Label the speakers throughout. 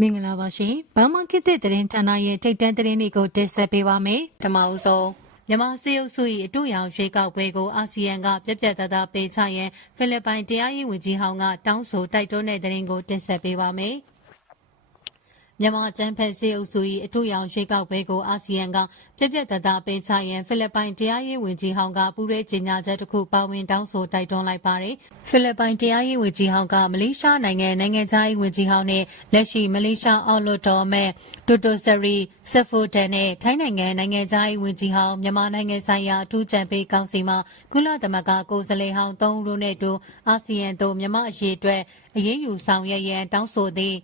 Speaker 1: မင်္ဂလာပါရှင်။ဘာမှခေတ်သစ်သတင်းဌာနရဲ့ထိတ်တန့်သတင်းတွေကိုတင်ဆက်ပေးပါမယ်။ပထမဦးဆုံးမြန်မာစေအုပ်စု၏အတူရောင်ရွေးကောက်ပွဲကိုအာဆီယံကပြက်ပြက်သားသားပေးချရန်ဖိလစ်ပိုင်တရားရေးဝန်ကြီးဟောင်းကတောင်းဆိုတိုက်တွန်းတဲ့သတင်းကိုတင်ဆက်ပေးပါမယ်။ မြန်မာကျန်းဖက်စေအုပ်စု၏အထူးရောင်ရွှေကောက်ပွဲကိုအာဆီယံကပြက်ပြက်တသားပေးချရန်ဖိလစ်ပိုင်တရားရေးဝန်ကြီးဟောင်းကပူးရဲကြေညာချက်တစ်ခုပါဝင်တောင်းဆိုတိုက်တွန်းလိုက်ပါတယ်။ဖိလစ်ပိုင်တရားရေးဝန်ကြီးဟောင်းကမလေးရှားနိုင်ငံနိုင်ငံသားရေးဝန်ကြီးဟောင်းနဲ့လက်ရှိမလေးရှားအော်လိုတော်မဲ့ဒိုတိုဆရီဆက်ဖိုဒန်နဲ့ထိုင်းနိုင်ငံနိုင်ငံသားရေးဝန်ကြီးဟောင်းမြန်မာနိုင်ငံဆိုင်ရာအထူးကြံပေးကောင်စီမှကုလသမဂ္ဂကိုယ်စားလှယ်ဟောင်း၃ဦးတို့နဲ့အတူအာဆီယံတို့မြန်မာအရေးအတွက်အရေးယူဆောင်ရွက်ရန်တောင်းဆိုသည့်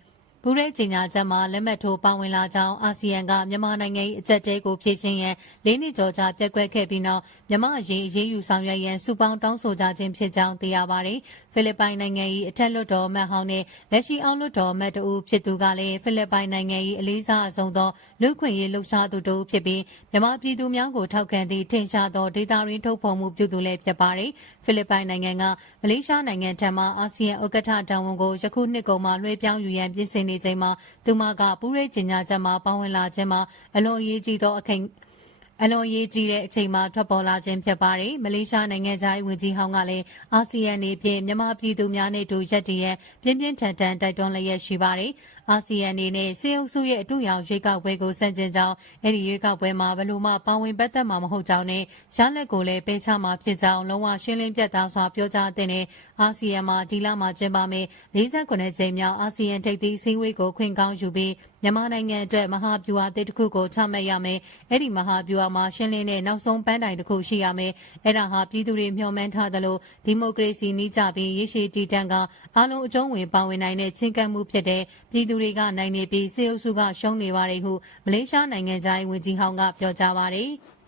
Speaker 1: ဘူရဲကြီးညာချက်မှာလက်မှတ်ထိုးပါဝင်လာကြောင်းအာဆီယံကမြန်မာနိုင်ငံ၏အကြက်တဲကိုဖြည့်ရှင်းရန်လေးနှစ်ကျော်ကြာပြက်ကွက်ခဲ့ပြီးနောက်မြန်မာအရေးအရေးယူဆောင်ရွက်ရန်စုပေါင်းတောင်းဆိုကြခြင်းဖြစ်ကြောင်းသိရပါတယ်။ဖိလစ်ပိုင်နိုင်ငံ၏အထက်လွှတ်တော်အမတ်ဟောင်းနှင့်လက်ရှိအောက်လွှတ်တော်အမတ်တဦးဖြစ်သူကလည်းဖိလစ်ပိုင်နိုင်ငံ၏အလေးစားအဆုံးသောလူ့ခွင့်ရေးလှုပ်ရှားသူတဦးဖြစ်ပြီးမြန်မာပြည်သူများကိုထောက်ခံသည့်ထင်ရှားသောဒေတာရင်းထုတ်ဖော်မှုပြုသူလည်းဖြစ်ပါတယ်။ဖိလစ်ပိုင်နိုင်ငံကမလေးရှားနိုင်ငံထံမှအာဆီယံဥက္ကဋ္ဌတာဝန်ကိုယခုနှစ်ကုန်မှာလွှဲပြောင်းယူရန်ပြင်ဆင်နေချိန်မှာသူမကပူးရဲကျင်ညာချက်မှာပါဝင်လာခြင်းမှာအလွန်အရေးကြီးသောအခင်းအလွန်ရေးကြီးတဲ့အချိန်မှာထွက်ပေါ်လာခြင်းဖြစ်ပါတယ်။မလေးရှားနိုင်ငံသားဝန်ကြီးဟောင်းကလည်းအာဆီယံနေဖြင့်မြန်မာပြည်သူများနဲ့တူရက်တည်ရန်ပြင်းပြင်းထန်ထန်တိုက်တွန်းလျက်ရှိပါတယ်။အာဆီယံအနေနဲ့စေအုပ်စုရဲ့အတူရောင်ရွေးကောက်ပွဲကိုစန့်ကျင်ကြောင်းအဲ့ဒီရွေးကောက်ပွဲမှာဘယ်လိုမှပါဝင်ပတ်သက်မှာမဟုတ်ကြောင်းနဲ့ရလက်ကိုလည်းပေးချမှာဖြစ်ကြောင်းလုံးဝရှင်းလင်းပြတ်သားစွာပြောကြားတဲ့နဲ့အာဆီယံမှာဒီလမှာကျင်းပမယ့်49ကြိမ်မြောက်အာဆီယံထိပ်သီးစည်းဝေးကိုခွင့်ကောင်းယူပြီးမြန်မာနိုင်ငံအတွက်မဟာဗျူဟာတစ်ခုကိုချမှတ်ရမယ်အဲ့ဒီမဟာဗျူဟာမှာရှင်းလင်းတဲ့နောက်ဆုံးပန်းတိုင်တစ်ခုရှိရမယ်အဲ့ဒါဟာပြည်သူတွေမျှော်မှန်းထားသလိုဒီမိုကရေစီနှီးကြပြီးရရှိတည်တံ့ကအားလုံးအကျုံးဝင်ပါဝင်နိုင်တဲ့ချင်းကပ်မှုဖြစ်တဲ့ပြည်သူတွေကနိုင်နေပြီးစေအုပ်စုကရှုံးနေပါတယ်ဟုမလေးရှားနိုင်ငံသားဝန်ကြီးဟောင်းကပြောကြားပါတယ်။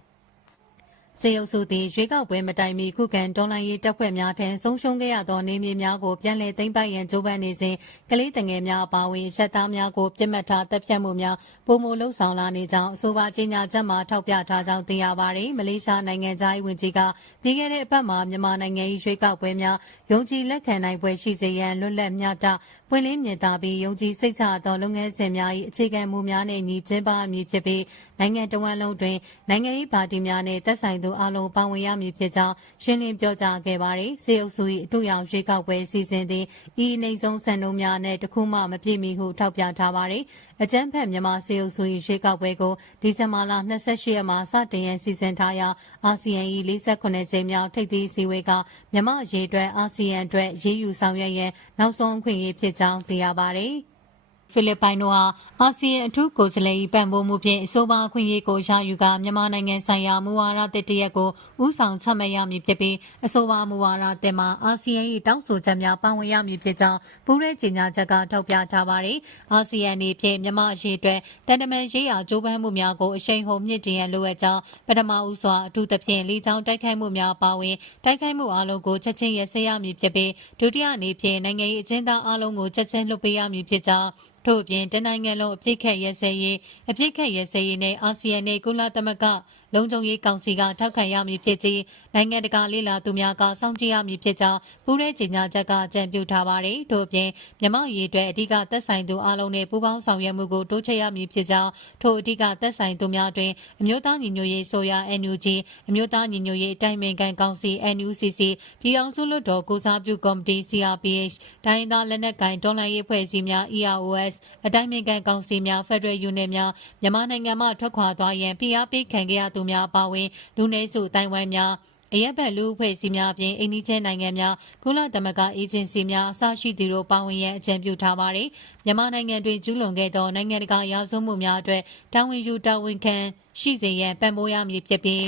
Speaker 1: စေအုပ်စုသည်ရွေးကောက်ပွဲမတိုင်မီခုခံတော်လှန်ရေးတပ်ဖွဲ့များထံဆုံးရှုံးခဲ့ရသောနေမြေများကိုပြန်လည်သိမ်းပိုက်ရန်ကြိုးပမ်းနေစဉ်ကလေးတငယ်များအပါအဝင်ရက်သားများကိုပြစ်မှတ်ထားတပ်ဖြတ်မှုများပုံမလှုပ်ဆောင်လာနေကြောင်းအဆိုပါကြေညာချက်မှာထောက်ပြထားကြောင်းသိရပါတယ်။မလေးရှားနိုင်ငံသားဝန်ကြီးကပြီးခဲ့တဲ့အပတ်မှာမြန်မာနိုင်ငံ၏ရွေးကောက်ပွဲများယုံကြည်လက်ခံနိုင်ပွဲရှိစေရန်လွတ်လပ်မျှတပွင့်လင်းမြင်သာပြီးယုံကြည်စိတ်ချသောလုပ်ငန်းစဉ်များ၏အခြေခံမူများနှင့်ညီကျင်းပအမည်ဖြစ်ပြီးနိုင်ငံတော်ဝန်လုံးတွင်နိုင်ငံရေးပါတီများနှင့်သက်ဆိုင်သူအလုံးပါဝင်ရမည်ဖြစ်ကြောင်းရှင်းလင်းပြောကြားခဲ့ပါသည်။စေအုပ်စု၏အထူးရောင်ရွေးကောက်ပွဲစီစဉ်သည့်ဤအနေဆုံးစံနှုန်းများနဲ့တခုမှမပြည့်မီဟုထောက်ပြထားပါသည်။အကြမ်းဖက်မြန်မာစေအုပ်စု၏ရွေးကောက်ပွဲကိုဒီဇင်ဘာလ28ရက်မှာစတင်ရန်စီစဉ်ထားရာအာဆီယံ၏48ကြိမ်မြောက်ထိပ်သီးစည်းဝေးကမြန်မာအရေးအတွက်အာဆီယံအတွက်ရေးယူဆောင်ရွက်ရန်နောက်ဆုံးအခွင့်အရေးဖြစ်ကြောင်းသိရပါသည်။ ဖိလစ်ပိုင်တို့ဟာအာဆီယံအထူးကိုယ်စားလှယ်၏ပံ့ပိုးမှုဖြင့်အဆိုပါအခွင့်အရေးကိုရယူကာမြန်မာနိုင်ငံဆိုင်ရာမူဝါဒတစ်တရက်ကိုဥဆောင်ချမှတ်ရမည်ဖြစ်ပြီးအဆိုပါမူဝါဒတစ်မှာအာဆီယံ၏တောင်းဆိုချက်များပါဝင်ရမည်ဖြစ်ကြောင်းပူးရဲကြေညာချက်ကထောက်ပြထားပါသည်အာဆီယံအနေဖြင့်မြန်မာအရေးအတွက်တန်တမန်ရေးရာကြိုးပမ်းမှုများကိုအရှိန်ဟုန်မြင့်တင်ရန်လိုအပ်ကြောင်းပထမဦးစွာအထူးသဖြင့်လီချောင်းတိုက်ခိုက်မှုများပါဝင်တိုက်ခိုက်မှုအလုံးကိုချက်ချင်းရစဲရမည်ဖြစ်ပြီးဒုတိယအနေဖြင့်နိုင်ငံရေးအကျဉ်းသားအလုံးကိုချက်ချင်းလွှတ်ပေးရမည်ဖြစ်ကြောင်းထို့အပြင်တနိုင်ငံလုံးအပြစ်ခတ်ရဲစဲရေးအပြစ်ခတ်ရဲစဲရေးနဲ့အာဆီယံနဲ့ကုလသမဂ္ဂ လုံခြုံရေးကောင်စီကထောက်ခံရမည်ဖြစ်ပြီးနိုင်ငံတကာလေးလာသူများကစောင့်ကြည့်ရမည်ဖြစ်ကြောင်းပူးရဲကြေညာချက်ကကြံပြုထားပါတယ်။ထို့အပြင်မြန်မာရေးအတွက်အဓိကသက်ဆိုင်သူအလုံးနဲ့ပူးပေါင်းဆောင်ရွက်မှုကိုတိုးချဲ့ရမည်ဖြစ်ကြောင်းထို့အဓိကသက်ဆိုင်သူများတွင်အမျိုးသားညီညွတ်ရေးဆိုရာ NUG အမျိုးသားညီညွတ်ရေးအတိုင်းအမြံကောင်စီ NUCC ပြည်ထောင်စုလွှတ်တော်ကိုစားပြုကော်မတီ CRPH တိုင်းဒေသလက်နက်ကိုင်တော်လှန်ရေးဖွဲ့စည်းများ EROS အတိုင်းအမြံကောင်စီများ Federal Unit များမြန်မာနိုင်ငံမှထွက်ခွာသွားရန်ဖိအားပေးခံခဲ့ရသူများပါဝင်လူနည်းစုတိုင်ဝမ်များအရက်ဘက်လူအဖွဲ့အစည်းများအပြင်အိန္ဒိချဲနိုင်ငံများကုလသမဂ္ဂအေဂျင်စီများအစရှိသူတို့ပါဝင်ရန်အကြံပြုထားပါတယ်။မြန်မာနိုင်ငံတွင်ကျူးလွန်ခဲ့သောနိုင်ငံတကာရာဇဝတ်မှုများအတွက်တာဝန်ယူတာဝန်ခံရှိစေရန်ပံ့ပိုးရမည်ဖြစ်ပြီး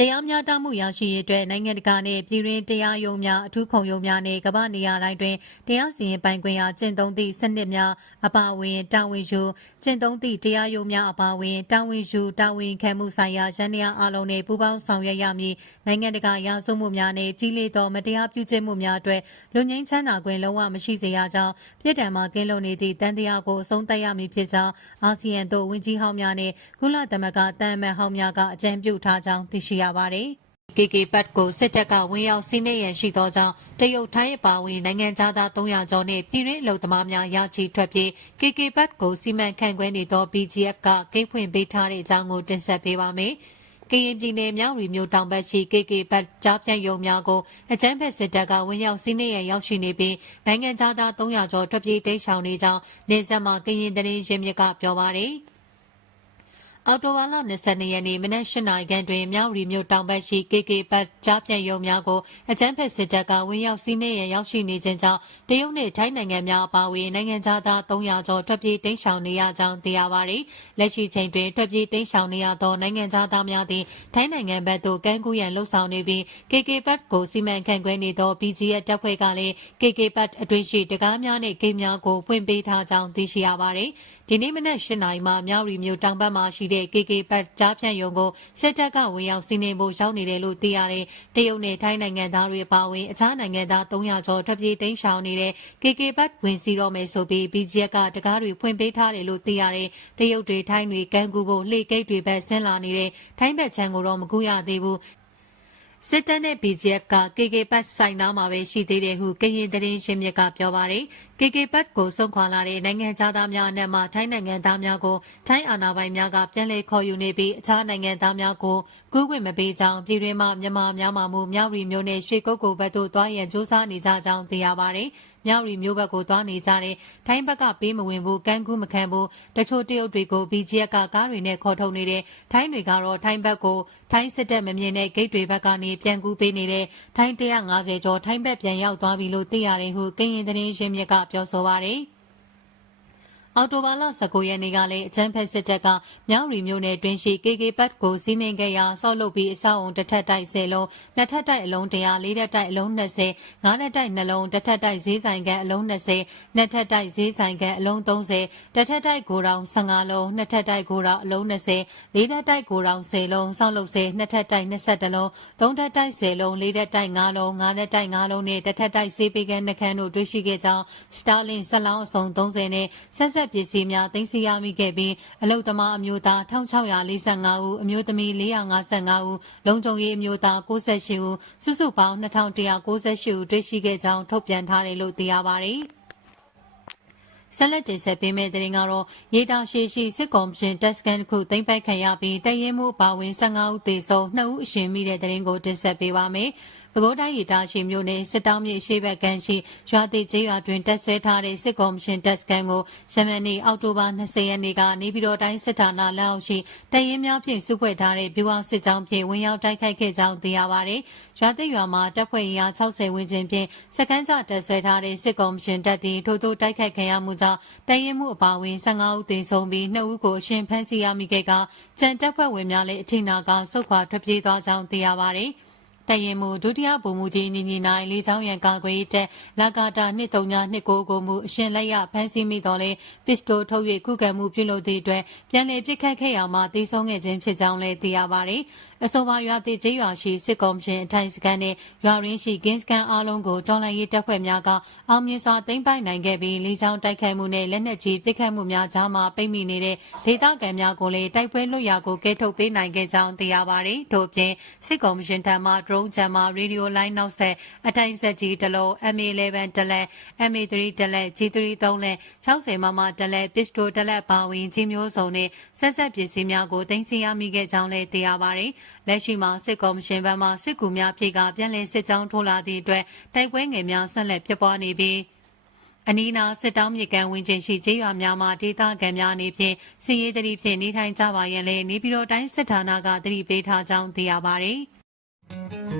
Speaker 1: တရားမျှတမှုရရှိရေးအတွက်နိုင်ငံတကာနဲ့ပြည်တွင်းတရားရုံးများအထူးခုံရုံးများနဲ့ကမ္ဘာနေရာတိုင်းတွင်တရားစီရင်ပိုင်ခွင့်အားကျင့်သုံးသည့်စနစ်များအပါအဝင်တာဝန်ယူကျင့်သုံးသည့်တရားရုံးများအပါအဝင်တာဝန်ယူတာဝန်ခံမှုဆိုင်ရာရန်တရားအလုံးနဲ့ပူးပေါင်းဆောင်ရွက်ရမည်နိုင်ငံတကာရာဇဝတ်မှုများနဲ့ကြီးလေးသောမတရားပြုကျင့်မှုများအတွက်လူငင်းချမ်းသာခွင့်လုံးဝမရှိစေရကြောင်းပြည်ထံမှကင်းလွန်နေသည့်တန်တရားကိုအဆုံးသတ်ရမည်ဖြစ်ကြောင်းအာဆီယံတို့ဝန်ကြီးဟောင်းများနဲ့ကုလသမဂ္ဂတန်အမတ်ဟောင်းများကအကြံပြုထားကြောင်းသိရှိရပါတယ် KK ဘတ်ကိုစစ်တပ်ကဝင်ရောက်စီးနင်းရန်ရှိသောကြောင့်တရုတ်ထိုင်းအပါအဝင်နိုင်ငံသား300ကျော်နှင့်ပြည်တွင်းအလုံသမားများရချီထွက်ပြေး KK ဘတ်ကိုစီမံခန့်ခွဲနေသော BGF ကကိတ်ဖွင့်ပေးထားတဲ့အကြောင်းကိုတင်ဆက်ပေးပါမယ်။ကရင်ပြည်နယ်မြောက်ရီမြို့တောင်ဘက်ရှိ KK ဘတ်ကြားပြန့်ယုံများကိုအကြမ်းဖက်စစ်တပ်ကဝင်ရောက်စီးနင်းရန်ရောက်ရှိနေပြီးနိုင်ငံသား300ကျော်ထွက်ပြေးတိမ်းရှောင်နေကြောင်းနေဆက်မှာကရင်တရင်ရင်းမြစ်ကပြောပါရယ်။ အော်တိုဝါလာ22ရက်နေ့မနက်၈နာရီခန့်တွင်မြောက်ရီမြို့တောင်ဘက်ရှိ KK ပတ်ကြားပြန့်ရုံများကိုအကြမ်းဖက်စစ်တပ်ကဝင်ရောက်စီးနှင်းရန်ရောက်ရှိနေခြင်းကြောင့်တရုတ်နှင့်ထိုင်းနိုင်ငံများအပါအဝင်နိုင်ငံသား300ကျော်ထွက်ပြေးတိမ်းရှောင်နေရကြောင်းသိရပါသည်။လက်ရှိချိန်တွင်ထွက်ပြေးတိမ်းရှောင်နေရသောနိုင်ငံသားများသည်ထိုင်းနိုင်ငံဘက်သို့ကမ်းကူးရန်လှုံ့ဆော်နေပြီး KK ပတ်ကိုစီမံခန့်ခွဲနေသော BGF တပ်ဖွဲ့ကလည်း KK ပတ်အတွင်းရှိတကားများနှင့်ဂိတ်များကိုဖွင့်ပေးထားကြောင်းသိရှိရပါသည်။ ဒီနေ့မနက်၈နာရီမှာမြောက်ရီမြို့တောင်ဘက်မှာရှိတဲ့ KK ပတ်ကြားဖြန့်ရုံကိုစစ်တပ်ကဝင်ရောက်စီးနင်းဖို့ရောက်နေတယ်လို့သိရတယ်။တရုတ်နဲ့ထိုင်းနိုင်ငံသားတွေပါဝင်အခြားနိုင်ငံသား300ကျော်ထွက်ပြေးတိမ်းရှောင်နေတဲ့ KK ပတ်ဝင်စီတော့မယ်ဆိုပြီး BGF ကတကားတွေဖွင့်ပေးထားတယ်လို့သိရတယ်။တရုတ်တွေထိုင်းတွေကန်းကူဖို့လှေကိတ်တွေဘက်ဆင်းလာနေတဲ့ထိုင်းဘက်ခြမ်းကိုတော့မကူရသေးဘူး။စစ်တပ်နဲ့ BGF က KK ပတ်ဆိုင်နာမှာပဲရှိသေးတယ်ဟုကရင်သတင်းရှင်းမြစ်ကပြောပါတယ်။ KK ပတ်ကိုဆုံးခွာလာတဲ့နိုင်ငံသားများအနက်မှထိုင်းနိုင်ငံသားများကိုထိုင်းအာဏာပိုင်များကပြန်လည်ခေါ်ယူနေပြီးအခြားနိုင်ငံသားများကိုကူးခွင့်မပေးကြောင်းပြည်တွင်းမှမြန်မာများမှမူမြောက်ရီမျိုးနဲ့ရွှေကုတ်ကိုဘက်သို့တွားရန်စ조사နေကြကြောင်းသိရပါတယ်။မြောက်ရီမျိုးဘက်ကိုသွားနေကြတဲ့ထိုင်းဘက်ကပေးမဝင်ဘူးကန်းကူးမခံဘူးတချို့တရုတ်တွေကို BGF ကကားတွေနဲ့ခေါ်ထုတ်နေတဲ့ထိုင်းတွေကတော့ထိုင်းဘက်ကိုထိုင်းစစ်တပ်မမြင်တဲ့ဂိတ်တွေဘက်ကနေပြန်ကူးပေးနေတဲ့ထိုင်း150ကျော်ထိုင်းဘက်ပြန်ရောက်သွားပြီလို့သိရတယ်ဟုကရင်သတင်းရင်းမြစ်ကပြောဆိုပါတယ်။ အော်တိုဘာလ19ရက်နေ့ကလည်းအချမ်းဖက်စစ်တပ်ကမြောက်ရီမြို့နယ်တွင်ရှိ KK ပတ်ကိုစီးနှင်ခဲ့ရာဆောက်လုပ်ပြီးအဆောက်အုံတစ်ထပ်တိုက်10လုံးနှစ်ထပ်တိုက်အလုံး100လေးထပ်တိုက်အလုံး20ငါးထပ်တိုက်နှလုံးတစ်ထပ်တိုက်ဈေးဆိုင်ကန်အလုံး20နှစ်ထပ်တိုက်ဈေးဆိုင်ကန်အလုံး30တစ်ထပ်တိုက်ကိုတောင်15လုံးနှစ်ထပ်တိုက်ကိုတောင်အလုံး20လေးထပ်တိုက်ကိုတောင်10လုံးဆောက်လုပ်စေနှစ်ထပ်တိုက်20လုံးသုံးထပ်တိုက်10လုံးလေးထပ်တိုက်5လုံးငါးထပ်တိုက်5လုံးနဲ့တစ်ထပ်တိုက်ဆေးပေးကနှခမ်းတို့တွေ့ရှိခဲ့ကြောင်းစတာလင်ဇလောင်းအစုံ30နဲ့ဆက်ဆက်ပစ္စည်းများသိမ်းဆည်းရမိခဲ့ပြီးအလုသမားအမျိုးသား1645ဦးအမျိုးသမီး455ဦးလုံခြုံရေးအမျိုးသား68ဦးစုစုပေါင်း2198ဦးတွေ့ရှိခဲ့ကြောင်းထုတ်ပြန်ထားတယ်လို့သိရပါတယ်ဆက်လက်တင်ဆက်ပေးမယ့်တဲ့ရင်ကတော့ရေတာရှိရှိစစ်ကော်မရှင်တက်စကန်တစ်ခုသိမ်းပိုက်ခံရပြီးတရင်မှုပါဝင်15ဦးသေဆုံး2ဦးအရှင်မိတဲ့တဲ့ရင်ကိုတင်ဆက်ပေးပါမယ်။ ပဲခူးတိုင်းရတာရှိမြို့နယ်စစ်တောင်းမြေရှိဘက်ကန်ရှိရွာတိကျေးရွာတွင်တက်ဆွဲထားတဲ့စစ်ကော်မရှင်တက်စကန်ကိုရမန်နေ့အောက်တိုဘာ20ရက်နေ့ကနေပြည်တော်တိုင်းစစ်ဌာနလက်အောက်ရှိတရင်များဖြင့်စုဖွဲ့ထားတဲ့ဗျူဟာစစ်ကြောင်းဖြင့်ဝင်ရောက်တိုက်ခိုက်ခဲ့ကြောင်းသိရပါတယ်။ရွာတိရွာမှာတပ်ဖွဲ့ရာ60ဝန်းကျင်ဖြင့်စကန်ကြတက်ဆွဲထားတဲ့စစ်ကော်မရှင်တပ်သည်ထို့သို့တိုက်ခိုက်ခံရမှုကြောင့်တရင်မှုအပါအဝင်15ဦးသေဆုံးပြီး2ဦးကိုအရှင်ဖမ်းဆီးရမိခဲ့ကကြံတပ်ဖွဲ့ဝင်များလည်းအထိနာကဆုတ်ခွာထွက်ပြေးသွားကြောင်းသိရပါတယ်။ တရင်မှုဒုတိယဗိုလ်မှူးကြီးညီညီနိုင်လေးချောင်းရန်ကာကွယ်တဲ့လာကာတာ2329ကိုမှုအရှင်လက်ရဖမ်းဆီးမိတော်လဲပစ္စတိုထုတ်၍ခုခံမှုပြုလုပ်သည့်အတွက်ပြန်လည်ပစ်ခတ်ခဲ့ရမှာတိဆုံးခဲ့ခြင်းဖြစ်ကြောင်းလည်းသိရပါတယ်။အဆိုပါရွာတိကျေးရွာရှိစစ်ကော်မရှင်အထိုင်စခန်းနဲ့ရွာရင်းရှိကင်းစကန်အားလုံးကိုတော်လှန်ရေးတပ်ဖွဲ့များကအောင်မြင်စွာသိမ်းပိုက်နိုင်ခဲ့ပြီးလေးချောင်းတိုက်ခိုက်မှုနဲ့လက်နက်ကြီးပစ်ခတ်မှုများကြားမှာပိတ်မိနေတဲ့ဒေသခံများကိုလည်းတိုက်ပွဲလွတ်ရာကိုကဲထုတ်ပေးနိုင်ခဲ့ကြောင်းသိရပါတယ်။ထို့ပြင်စစ်ကော်မရှင်ထံမှ drone ချမ်းမှာရေဒီယိုလိုင်းနောက်ဆက်အထိုင်ဆက်ကြီးတစ်လုံး MA11 တလက် MA3 တလက် G3 3လက်60မမတလက်ပစ္စတိုတလက်ပါဝင်ကြီးမျိုးစုံနဲ့ဆက်ဆက်ပစ္စည်းများကိုတင်စီရမိခဲ့ကြောင်းလည်းသိရပါတယ်။လက်ရှိမှာစစ်ကော်မရှင်ဘက်မှစစ်ကူများဖြည့်ကပြန်လည်စစ်ကြောင်းထိုးလာသည့်အတွက်တိုက်ပွဲငယ်များဆက်လက်ဖြစ်ပွားနေပြီးအနီးနားစစ်တောင်းမြေကန်ဝင်ချင်းရှိကျေးရွာများမှာဒေသခံများအနေဖြင့်စည်ရေးတတိဖြင့်နေထိုင်ကြပါရန်လည်းနေပြည်တော်တိုင်းစစ်ဌာနကတတိပေးထားကြောင်းသိရပါသည်။